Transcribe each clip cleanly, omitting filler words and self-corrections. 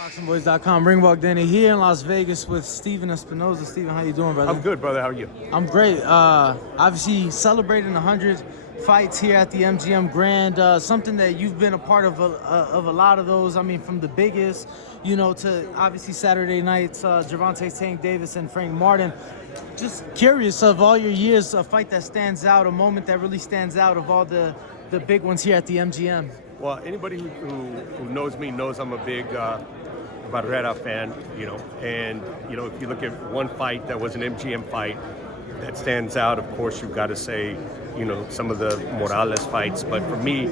ThaBoxingvoice.com. Ring walk Danny here in Las Vegas with Steven Espinoza. Steven, how you doing, brother? I'm good, brother. How are you? I'm great. Obviously celebrating 100 fights here at the MGM Grand. Something that you've been a part of a lot of those. I mean, from the biggest, to obviously Saturday nights, Gervonta, Tank Davis, and Frank Martin. Just curious, of all your years, a fight that stands out, a moment that really stands out of all the big ones here at the MGM. Well, anybody who knows me knows I'm a big Barrera fan, and if you look at one fight that was an MGM fight that stands out, of course you've got to say, some of the Morales fights, but for me,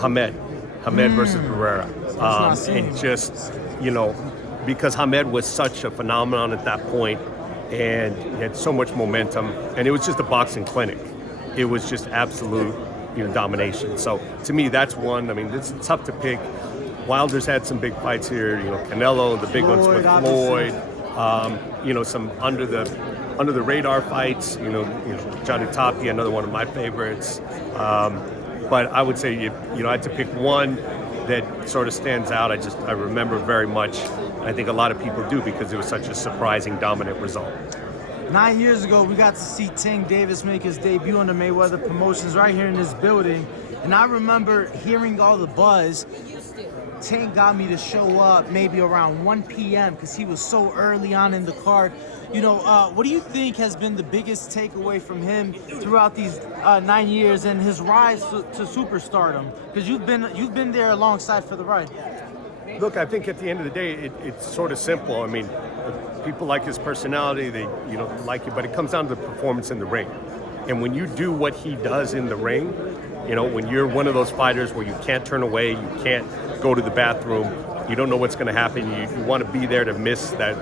Hamed versus Barrera, and just because Hamed was such a phenomenon at that point, and he had so much momentum, and it was just a boxing clinic. It was just absolute domination. So to me, that's one. I mean, it's tough to pick. Wilder's had some big fights here. Canelo, the big ones with Floyd. Some under the radar fights. Johnny Tapia, another one of my favorites. But I would say if I had to pick one that sort of stands out, I remember very much. I think a lot of people do because it was such a surprising, dominant result. 9 years ago, we got to see Tank Davis make his debut on the Mayweather Promotions right here in this building. And I remember hearing all the buzz. Tank got me to show up maybe around 1 p.m. because he was so early on in the card. What do you think has been the biggest takeaway from him throughout these 9 years and his rise to superstardom? Because you've been there alongside for the ride. Look, I think at the end of the day, it's sort of simple. I mean, people like his personality, they like it, but it comes down to the performance in the ring. And when you do what he does in the ring, when you're one of those fighters where you can't turn away, you can't go to the bathroom, you don't know what's going to happen, you want to be there to miss that,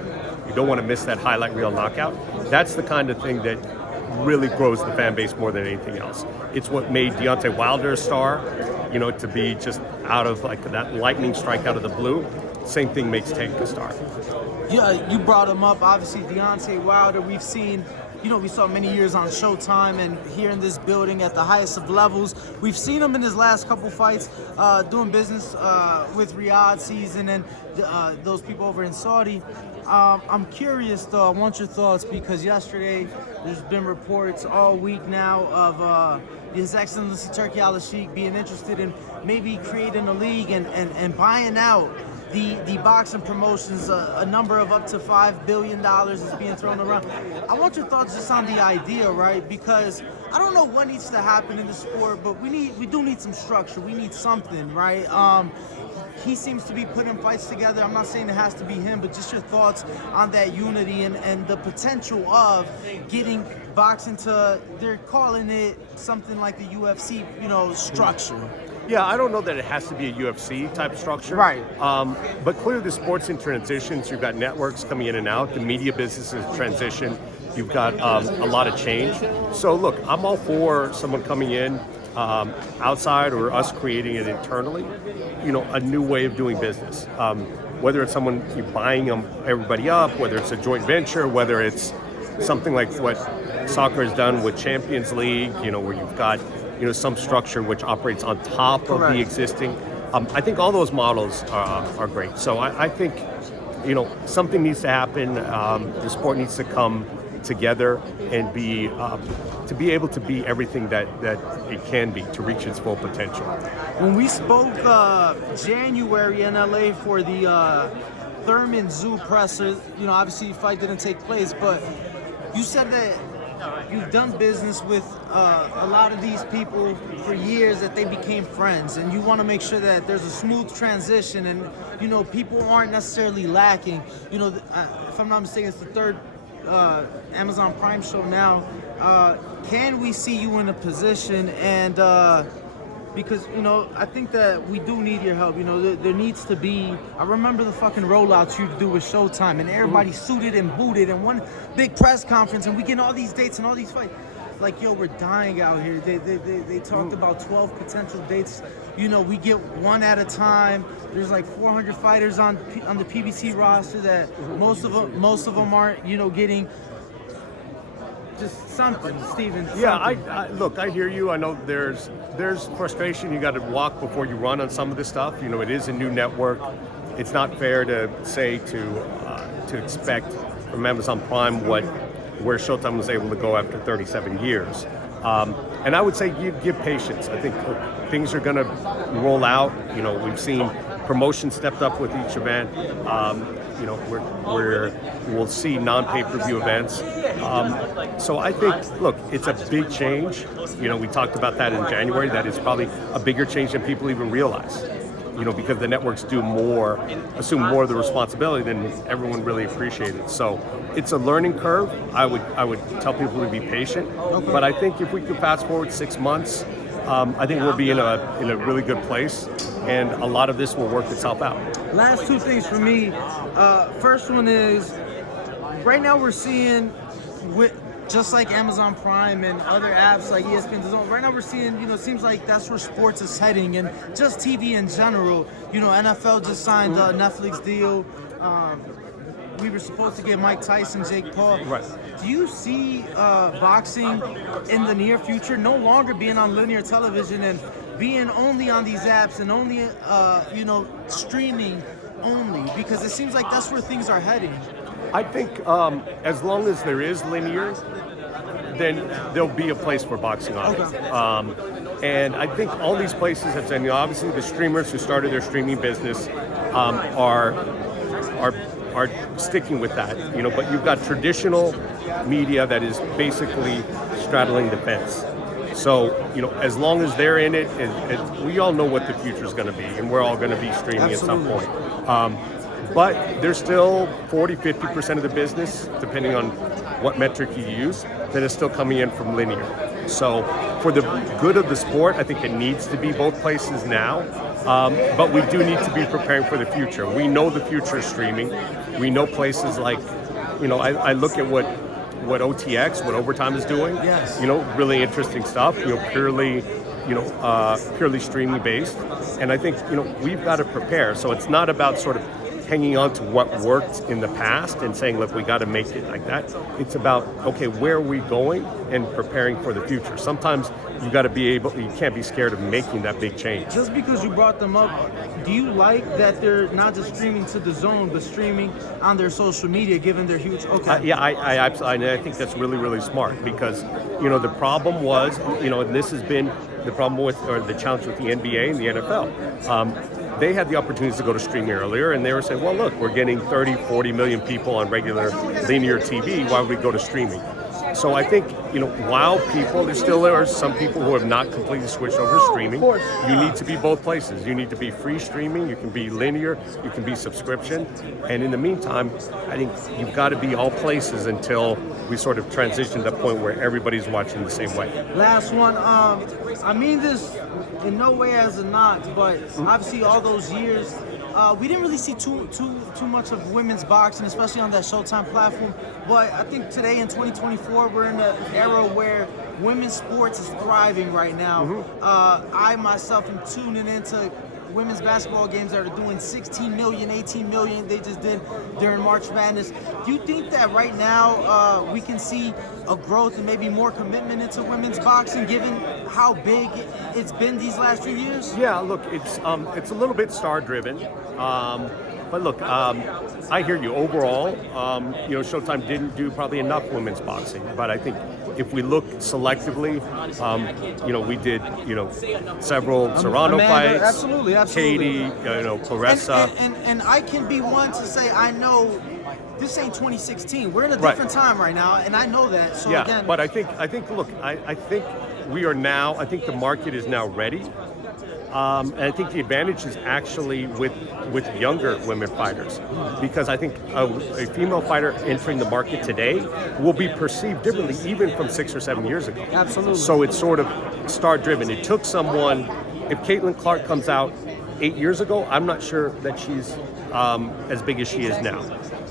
you don't want to miss that highlight reel knockout. That's the kind of thing that really grows the fan base more than anything else. It's what made Deontay Wilder a star, to be just out of like that lightning strike out of the blue. Same thing makes Tank a star. Yeah, you brought him up. Obviously, Deontay Wilder, we've seen, we saw many years on Showtime and here in this building at the highest of levels. We've seen him in his last couple fights doing business with Riyadh season and those people over in Saudi. I'm curious, though. I want your thoughts because yesterday there's been reports all week now of His Excellency Turki Alalshikh being interested in maybe creating a league and buying out the boxing promotions. A number of up to $5 billion is being thrown around. I want your thoughts just on the idea, right? Because I don't know what needs to happen in the sport, but we do need some structure. We need something, right? He seems to be putting fights together. I'm not saying it has to be him, but just your thoughts on that unity and the potential of getting boxing to, they're calling it something like the UFC, structure. Yeah, I don't know that it has to be a UFC type structure. Right. But clearly the sport's in transitions. You've got networks coming in and out. The media business is transition. You've got a lot of change. So look, I'm all for someone coming in outside or us creating it internally, a new way of doing business. Whether it's someone buying everybody up, whether it's a joint venture, whether it's something like what soccer has done with Champions League, where you've got some structure which operates on top of the existing. I think all those models are great. So I think something needs to happen. The sport needs to come together and be to be able to be everything that it can be to reach its full potential. When we spoke January in LA for the Thurman Zoo presser, obviously the fight didn't take place, but you said that you've done business with a lot of these people for years, that they became friends, and you want to make sure that there's a smooth transition and people aren't necessarily lacking. If I'm not mistaken, it's the third Amazon Prime show now. Can we see you in a position and because I think that we do need your help. There needs to be. I remember the fucking rollouts you do with Showtime, and everybody suited and booted, and one big press conference, and we get all these dates and all these fights. Like, yo, we're dying out here. They talked about 12 potential dates. We get one at a time. There's like 400 fighters on the PBC roster that most of them aren't getting. Just something, Steven. Yeah, I hear you. I know there's frustration. You got to walk before you run on some of this stuff. It is a new network. it's not fair to say to expect from Amazon Prime where Showtime was able to go after 37 years. And I would say give patience. I think things are going to roll out. You know, we've seen promotion stepped up with each event. You know, we'll see non-pay-per-view events. So I think, look, it's a big change. You know, we talked about that in January. That is probably a bigger change than people even realize. You know, because the networks assume more of the responsibility than everyone really appreciated. So it's a learning curve. I would tell people to be patient. But I think if we could fast forward 6 months, I think we'll be in a really good place, and a lot of this will work itself out. Last two things for me. First one is, right now we're seeing, just like Amazon Prime and other apps like ESPN, right now we're seeing, you know, it seems like that's where sports is heading, and just TV in general. You know, NFL just signed a Netflix deal. We were supposed to get Mike Tyson, Jake Paul. Right. Do you see boxing in the near future no longer being on linear television and being only on these apps and only, you know, streaming only? Because it seems like that's where things are heading. I think as long as there is linear, then there'll be a place for boxing on it. And I think all these places have said, you know, obviously the streamers who started their streaming business are sticking with that, you know, but you've got traditional media that is basically straddling the fence. So, you know, as long as they're in it, we all know what the future is going to be, and we're all going to be streaming Absolutely. at some point. But there's still 40-50% of the business, depending on what metric you use, that is still coming in from linear. So for the good of the sport, I think it needs to be both places now. But we do need to be preparing for the future. We know the future is streaming. We know places like, you know, I look at what OTX, what Overtime is doing. Yes. You know, really interesting stuff. You know, purely streaming based. And I think, you know, we've got to prepare. So it's not about sort of hanging on to what worked in the past and saying, look, we got to make it like that. It's about, okay, where are we going, and preparing for the future. Sometimes you got to be you can't be scared of making that big change. Just because you brought them up, do you like that they're not just streaming to the zone, but streaming on their social media, given their huge, Yeah, I absolutely, I think that's really, really smart, because, you know, the problem was, you know, and this has been the problem with, or the challenge with the NBA and the NFL. They had the opportunities to go to streaming earlier, and they were saying, well, look, we're getting 30, 40 million people on regular linear TV. Why would we go to streaming? So I think, you know, while there still are some people who have not completely switched over to streaming. You need to be both places. You need to be free streaming, you can be linear, you can be subscription. And in the meantime, I think you've got to be all places until we sort of transition to the point where everybody's watching the same way. Last one, I mean this in no way as a knock, but obviously all those years, we didn't really see too much of women's boxing, especially on that Showtime platform. But I think today in 2024, we're in an era where women's sports is thriving right now. I myself am tuning into women's basketball games that are doing 16 million, 18 million. They just did during March Madness. Do you think that right now we can see a growth and maybe more commitment into women's boxing, given how big it's been these last few years? Yeah, look, it's a little bit star-driven. But look, I hear you. Overall, you know, Showtime didn't do probably enough women's boxing. But I think if we look selectively, you know, we did, you know, several Serrano fights. Absolutely. Katie, you know, Claressa. And I can be one to say, I know this ain't 2016. We're in a different time right now, and I know that. So yeah, again, but I think, look, I think we are now, I think the market is now ready. And I think the advantage is actually with younger women fighters, because I think a female fighter entering the market today will be perceived differently even from 6 or 7 years ago. Absolutely. So it's sort of star-driven. It took someone, if Caitlin Clark comes out 8 years ago, I'm not sure that she's as big as she is now.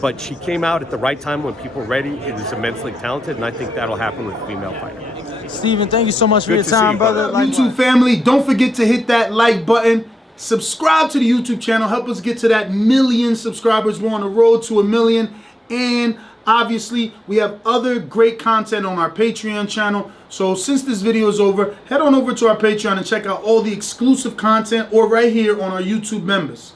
But she came out at the right time when people were ready. It is immensely talented, and I think that'll happen with female fighters. Steven, thank you so much for your time, brother. YouTube family, don't forget to hit that like button. Subscribe to the YouTube channel. Help us get to that 1 million subscribers. We're on the road to 1 million. And obviously, we have other great content on our Patreon channel. So since this video is over, head on over to our Patreon and check out all the exclusive content, or right here on our YouTube members.